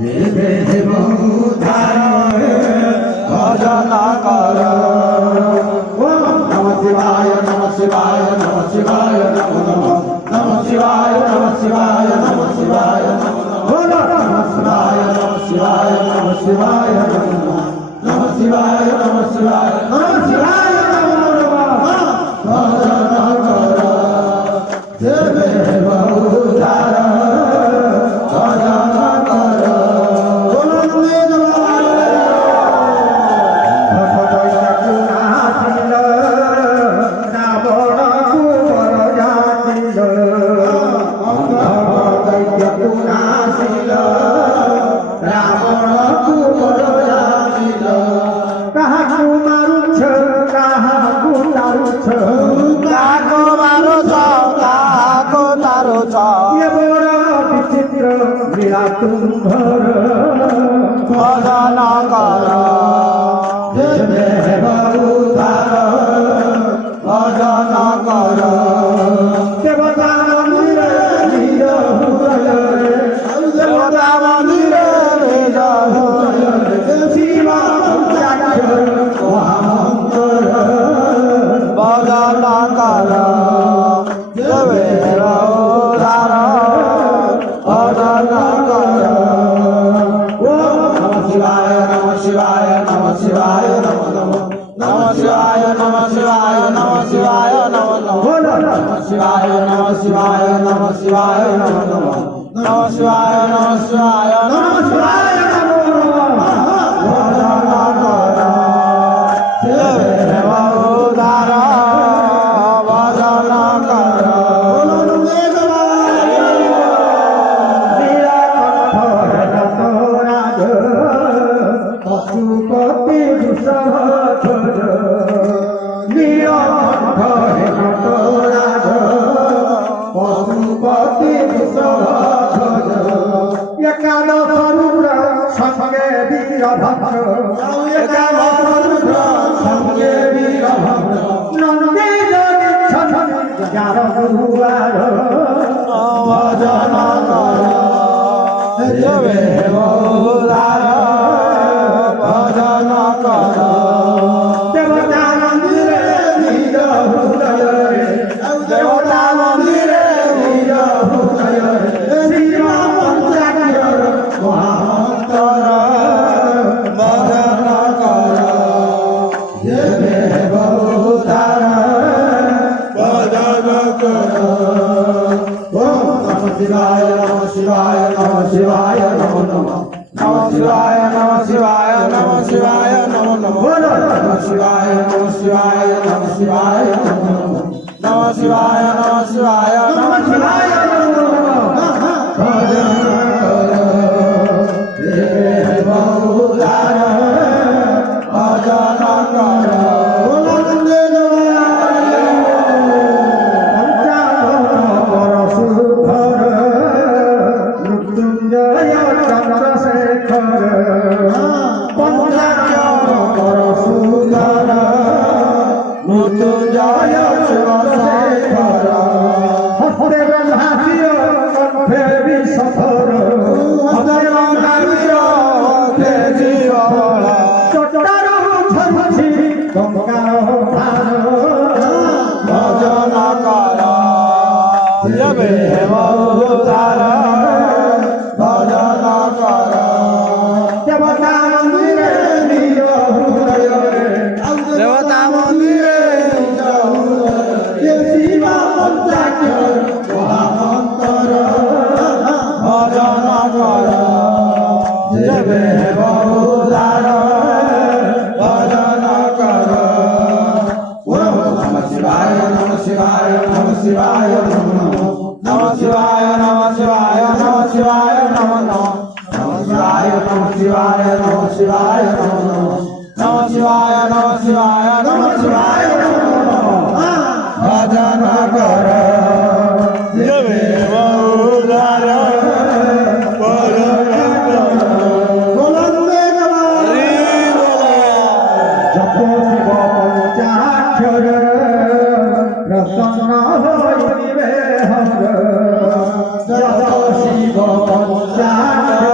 দেবে উদ্ধার ভজন কর। নমঃ শিবায় নমঃ শিবায় নমঃ শিবায় নমো নমঃ। নমঃ শিবায় নমঃ শিবায় নমঃ শিবায় নমো নমঃ। নমঃ শিবায় নমঃ শিবায় নমঃ শিবায় নমো নমঃ। নমঃ শিবায় নমঃ শিবায় নমঃ শিবায় নমো নমঃ। ভজন কর দেবে উদ্ধার ভজন কর। तुम्भर भजन कर देवे उद्धार भजन कर। देवता मंदिर निज हृदय देवता मंदिर निज हृदय शिव पंचाक्षर महामंत्र भजन कर देवे उद्धार भजन कर। नमः शिवाय नमः शिवाय नमो नमः। नमः शिवाय नमः शिवाय नमः शिवाय नमो नमः। नमः शिवाय नमः शिवाय नमः शिवाय नमो नमः। नमः शिवाय नमः शिवाय नमः शिवाय नमो नमः। भजन कर देवे उद्धार भजन कर। पशुपति वृषभध्वज नीलकंठ नटराज पशुपति वृषभध्वज एकादश रुद्र संगे वीरभद्र एकादश रुद्र संगे वीरभद्र नंदी जार दुआर भजन कर देवे उद्धार भजन कर। देवता मंदिर निज हृदय देवता मंदिर निज हृदय शिव पंचाक्षर महामंत्र भजन कर देवे उद्धार भजन कर। नमः शिवाय नमः शिवाय नमः शिवाय नमो नमः। नमः शिवाय नमः शिवाय नमः शिवाय नमो नमः। नमः शिवाय नमः शिवाय नमः शिवाय नमो नमः। नमः शिवाय नमः शिवाय नमः शिवाय नमो नमः। भजन कर देवे उद्धार भजन कर। मृत्युंजय शिव शेखर हस्ते भाषिय कंठे विषधर हस्ते भाषिय कंठे जीवबल चटार छंछी गंगार भार भजन कर देवे उद्धार भजन कर। देवता मंदिर निज हृदय देवता मंदिर शिव पंचाक्षर महामंत्र भजन कर देवे उद्धार भजन कर। नमः शिवाय नमः शिवाय नमः शिवाय नमो नमः। नमः शिवाय नमः शिवाय नमः शिवाय नमो नमः। नमः शिवाय नमः शिवाय नमः शिवाय नमो नमः। नमः शिवाय नमः शिवाय नमः शिवाय नमो नमः। भजन कर देवे उद्धार भजन कर। जप शिव पंचाक्षर प्रसन्न होइबे हर जप शिव पंचाक्षर